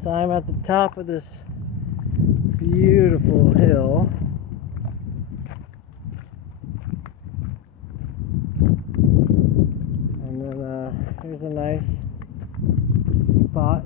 So I'm at the top of this beautiful hill. And then here's a nice spot